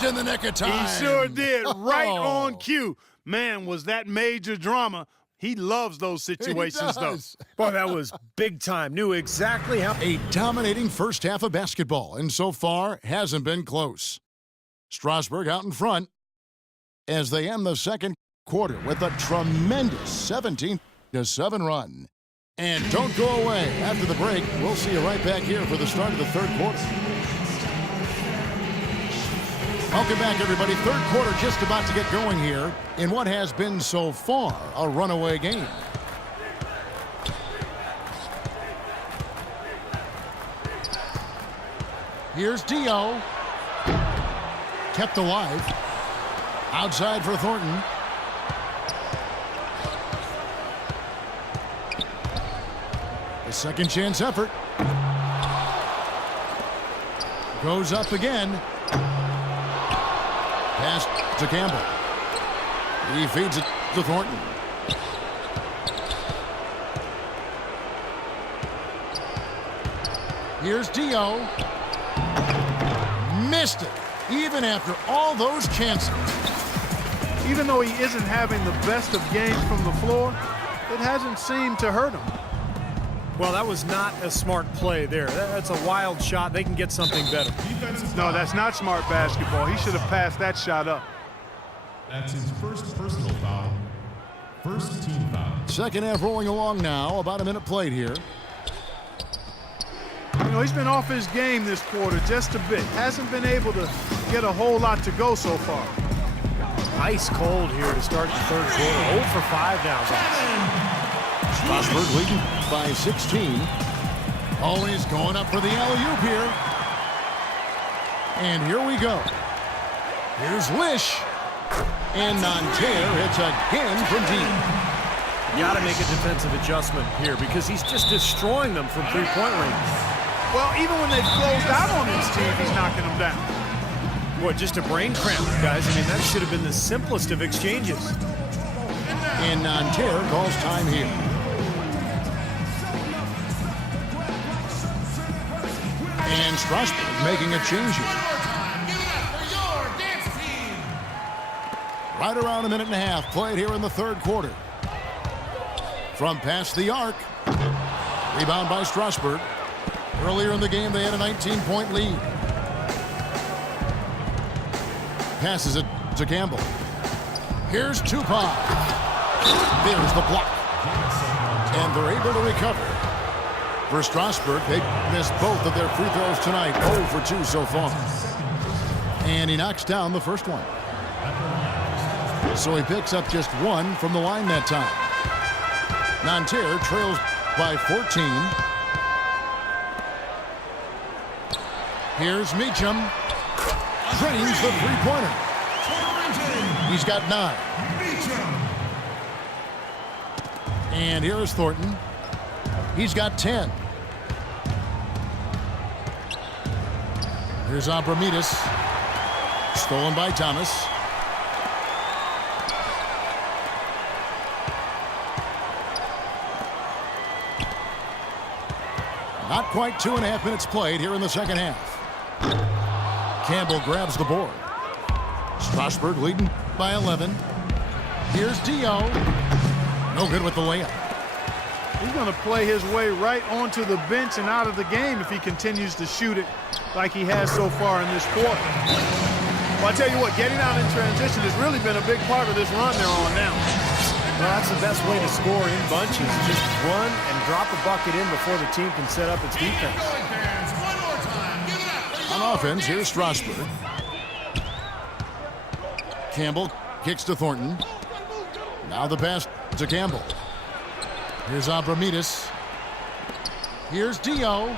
Just in the nick of time. He sure did. Right on cue. Man, was that major drama. He loves those situations, though. Boy, that was big time. Knew exactly how. A dominating first half of basketball, and so far hasn't been close. Strasbourg out in front as they end the second quarter with a tremendous 17-7 run. And don't go away. After the break, we'll see you right back here for the start of the third quarter. Welcome back, everybody. Third quarter just about to get going here in what has been so far a runaway game. Here's Dio. Kept alive. Outside for Thornton. A second chance effort. Goes up again. Pass to Campbell. He feeds it to Thornton. Here's Dio. Missed it, even after all those chances. Even though he isn't having the best of games from the floor, it hasn't seemed to hurt him. Well, that was not a smart play there. That's a wild shot. They can get something better. No, that's not smart basketball. He should have passed that shot up. That's his first personal foul. First team foul. Second half rolling along now. About a minute played here. You know, he's been off his game this quarter just a bit. Hasn't been able to get a whole lot to go so far. Ice cold here to start the third quarter. 0 for 5 now, guys. Strasbourg leading by 16. Always going up for the alley-oop here. And here we go. Here's Lish. And Nanterre hits again from deep. You got to make a defensive adjustment here because he's just destroying them from three-point range. Well, even when they've closed out on his team, he's knocking them down. Boy, just a brain cramp, guys. I mean, that should have been the simplest of exchanges. And Nanterre calls time here. And Strasbourg making a change here. Right around a minute and a half played here in the third quarter. From past the arc. Rebound by Strasbourg. Earlier in the game, they had a 19-point lead. Passes it to Campbell. Here's Tupac. There's the block. And they're able to recover. For Strasbourg, they missed both of their free throws tonight. 0 for 2 so far. And he knocks down the first one. So he picks up just one from the line that time. Nanterre trails by 14. Here's Meacham. Drains the three-pointer. He's got 9. And here is Thornton. He's got 10. Here's Abramides. Stolen by Thomas. Not quite 2.5 minutes played here in the second half. Campbell grabs the board. Strasbourg leading by 11. Here's Dio. No good with the layup. He's going to play his way right onto the bench and out of the game if he continues to shoot it like he has so far in this quarter. Well, I tell you what, getting out in transition has really been a big part of this run they're on now. Well, that's the best way to score in bunches. Just run and drop a bucket in before the team can set up its defense. On offense, here's Strasbourg. Campbell kicks to Thornton. Now the pass to Campbell. Here's Abramides. Here's Dio.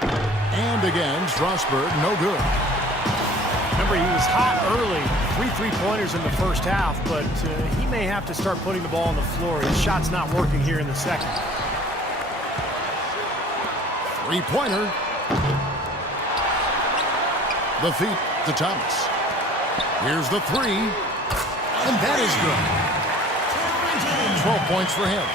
And again, Strasbourg, no good. Remember, he was hot early. 3 3-pointers in the first half, but he may have to start putting the ball on the floor. His shot's not working here in the second. Three-pointer. The feet to Thomas. Here's the 3. And that is good. 12 points for him.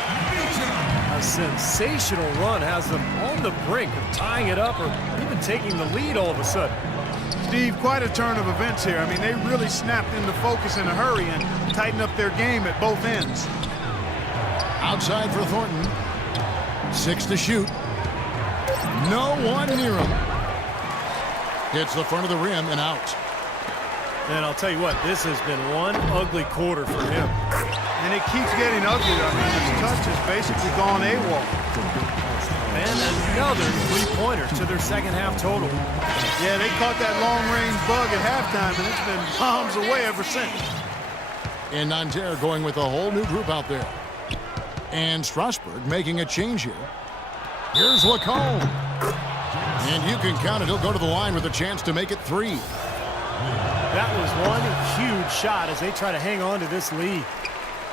A sensational run has them on the brink of tying it up or even taking the lead all of a sudden. Steve, quite a turn of events here. I mean, they really snapped into focus in a hurry and tightened up their game at both ends. Outside for Thornton. 6 to shoot. No one near him. Hits the front of the rim and out. And I'll tell you what, this has been one ugly quarter for him. And it keeps getting uglier. I mean, his touch has basically gone AWOL. And another three-pointer to their second half total. Yeah, they caught that long-range bug at halftime, and it's been bombs away ever since. And Nanterre going with a whole new group out there. And Strasbourg making a change here. Here's Lacombe. And you can count it. He'll go to the line with a chance to make it 3. That was one huge shot as they try to hang on to this lead.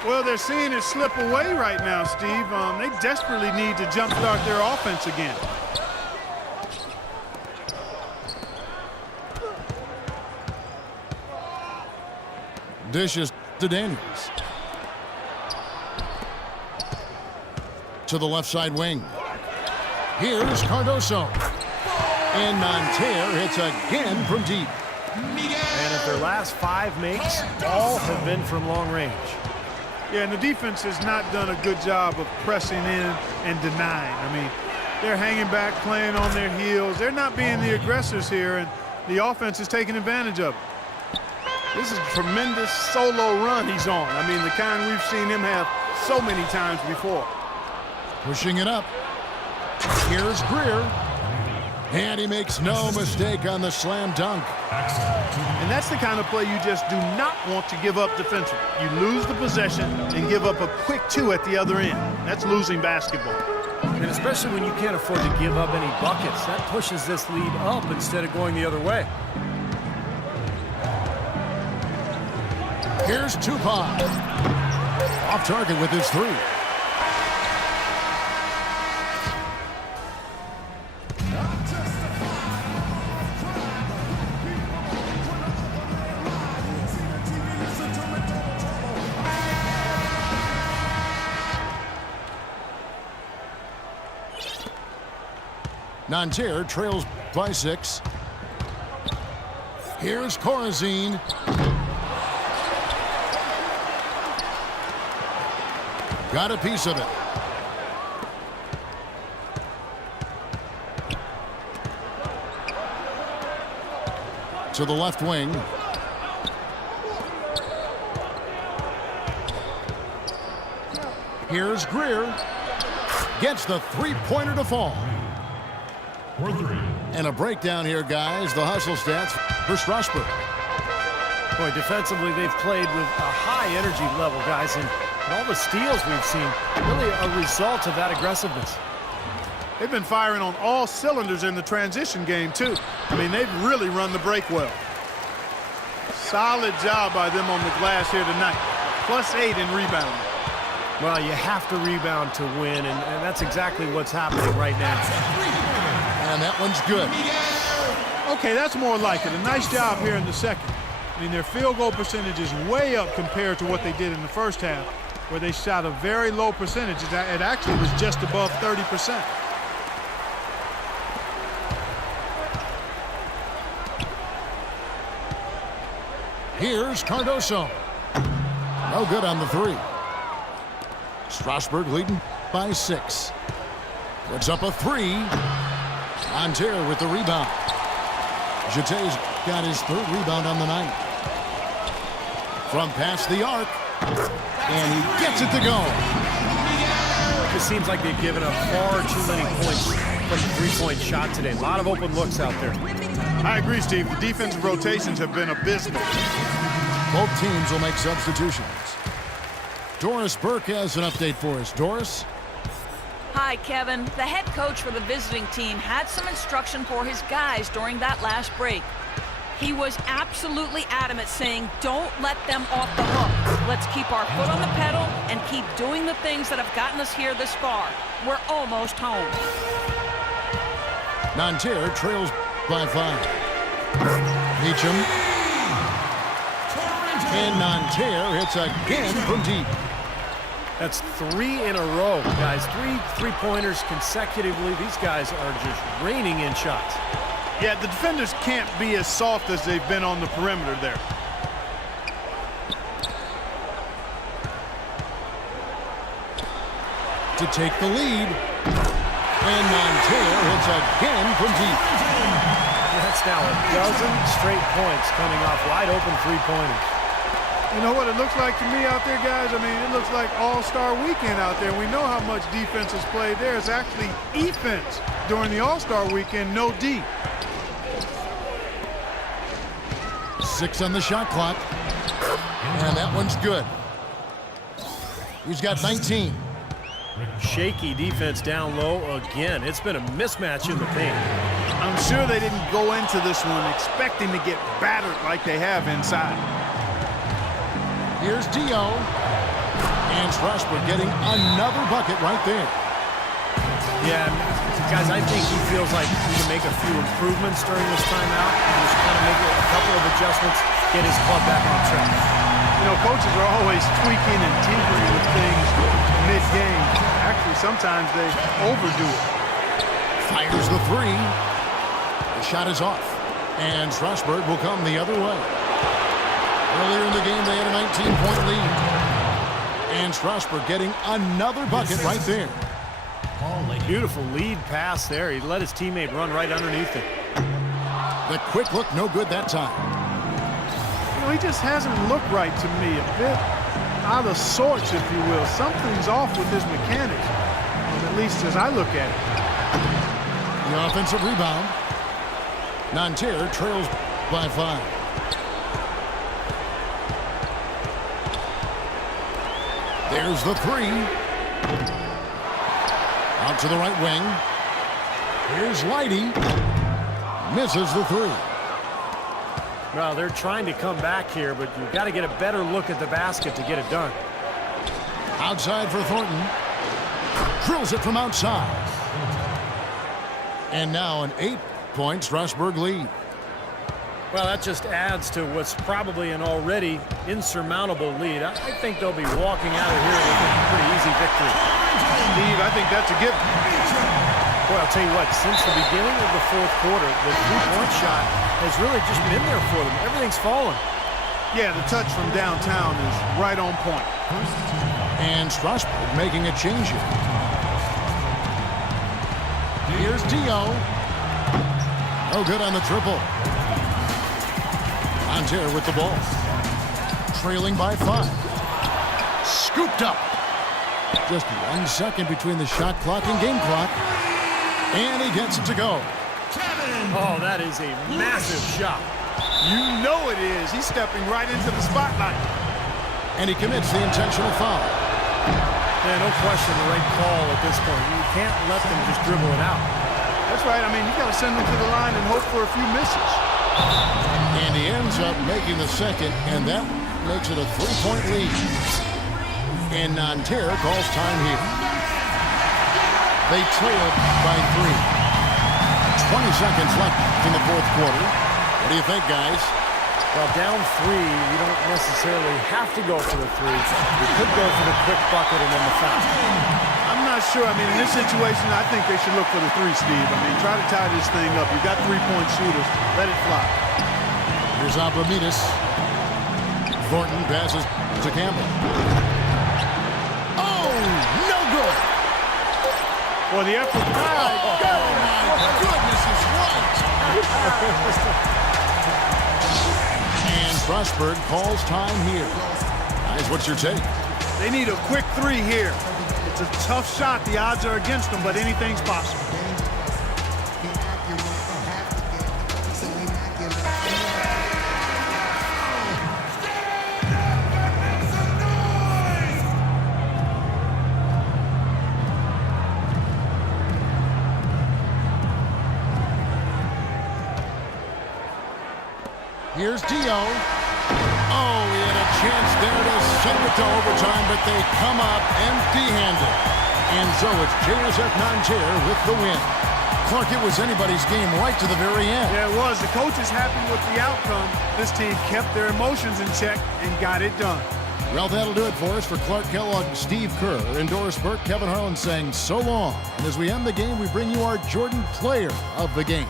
Well, they're seeing it slip away right now, Steve. They desperately need to jumpstart their offense again. Dishes to Daniels. To the left side wing. Here's Cardoso. And Nanterre hits again from deep. And if their last 5 makes, all have been from long range. Yeah, and the defense has not done a good job of pressing in and denying. I mean, they're hanging back, playing on their heels. They're not being the aggressors here, and the offense is taking advantage of it. This is a tremendous solo run he's on. I mean, the kind we've seen him have so many times before. Pushing it up. Here's Greer. And he makes no mistake on the slam dunk. And that's the kind of play you just do not want to give up defensively. You lose the possession and give up a quick 2 at the other end. That's losing basketball. And especially when you can't afford to give up any buckets, that pushes this lead up instead of going the other way. Here's Tupac. Off target with his 3. Nanterre trails by 6. Here's Corazine. Got a piece of it. To the left wing. Here's Greer. Gets the three-pointer to fall. And a breakdown here, guys. The hustle stats for Strasbourg. Boy, defensively, they've played with a high energy level, guys, and all the steals we've seen, really a result of that aggressiveness. They've been firing on all cylinders in the transition game, too. I mean, they've really run the break well. Solid job by them on the glass here tonight. +8 in rebounding. Well, you have to rebound to win, and that's exactly what's happening right now. And that one's good. Okay, that's more like it. A nice job here in the second. I mean, their field goal percentage is way up compared to what they did in the first half, where they shot a very low percentage. It actually was just above 30%. Here's Cardoso. No good on the 3. Strasbourg leading by 6. Puts up a 3. Nanterre with the rebound. Jete's got his 3rd rebound on the night. From past the arc. And he gets it to go. It seems like they've given up far too many points from the three-point shot today. A lot of open looks out there. I agree, Steve. The defensive rotations have been abysmal. Both teams will make substitutions. Doris Burke has an update for us. Doris? Hi, Kevin. The head coach for the visiting team had some instruction for his guys during that last break. He was absolutely adamant, saying, don't let them off the hook. Let's keep our foot on the pedal and keep doing the things that have gotten us here this far. We're almost home. Nanterre trails by 5. Meacham. And Nanterre hits again from deep. That's 3 in a row, guys. 3 three-pointers consecutively. These guys are just raining in shots. Yeah, the defenders can't be as soft as they've been on the perimeter there. To take the lead. And Nanterre hits again from deep. That's now a dozen straight points coming off wide open three-pointers. You know what it looks like to me out there, guys? I mean, it looks like All-Star Weekend out there. We know how much defense is played there. It's actually offense during the All-Star Weekend, no D. 6 on the shot clock. And that one's good. He's got 19. Shaky defense down low again. It's been a mismatch in the paint. I'm sure they didn't go into this one expecting to get battered like they have inside. Here's Dio. And Strasbourg getting another bucket right there. Yeah, guys, I think he feels like he can make a few improvements during this timeout. Just kind of make a couple of adjustments, get his club back on track. You know, coaches are always tweaking and tinkering with things mid-game. Actually, sometimes they overdo it. Fires the three. The shot is off. And Strasbourg will come the other way. Earlier in the game, they had a 19-point lead. And Strasbourg getting another bucket right there. Beautiful lead pass there. He let his teammate run right underneath it. The quick look, no good that time. You know, he just hasn't looked right to me. A bit out of sorts, if you will. Something's off with his mechanics, at least as I look at it. The offensive rebound. Nanterre trails by 5. There's the three. Out to the right wing. Here's Lighty. Misses the three. Well, they're trying to come back here, but you've got to get a better look at the basket to get it done. Outside for Thornton. Drills it from outside. And now an 8-point Strasbourg lead. Well, that just adds to what's probably an already insurmountable lead. I think they'll be walking out of here with a pretty easy victory. Steve, I think that's a given. Boy, I'll tell you what, since the beginning of the fourth quarter, the three-point shot has really just been there for them. Everything's fallen. Yeah, the touch from downtown is right on point. And Strasbourg making a change here. Here's Dio. No good on the triple. Nanterre with the ball. Trailing by 5. Scooped up. Just 1 second between the shot clock and game clock. And he gets it to go. Oh, that is a massive shot. You know it is. He's stepping right into the spotlight. And he commits the intentional foul. Yeah, no question the right call at this point. You can't let them just dribble it out. That's right. I mean, you got to send them to the line and hope for a few misses. And he ends up making the second, and that makes it a 3-point lead. And Nanterre calls time here. They trail by 3. 20 seconds left in the fourth quarter. What do you think, guys? Well, down 3, you don't necessarily have to go for the 3. You could go for the quick bucket and then the foul. I'm not sure. I mean, in this situation, I think they should look for the 3, Steve. I mean, try to tie this thing up. You've got 3-point shooters. Let it fly. Here's Abramides. Thornton passes to Campbell. Oh, no good. Well, the effort. Oh, my goodness, is right. And Strasbourg calls time here. Guys, what's your take? They need a quick 3 here. It's a tough shot. The odds are against them, but anything's possible. Here's Dio. Oh, he had a chance there to send it to overtime, but they come up empty-handed. And so it's JSF Nanterre with the win. Clark, it was anybody's game right to the very end. Yeah, it was. The coach is happy with the outcome. This team kept their emotions in check and got it done. Well, that'll do it for us. For Clark Kellogg, Steve Kerr, and Doris Burke, Kevin Harlan saying so long. And as we end the game, we bring you our Jordan Player of the Game.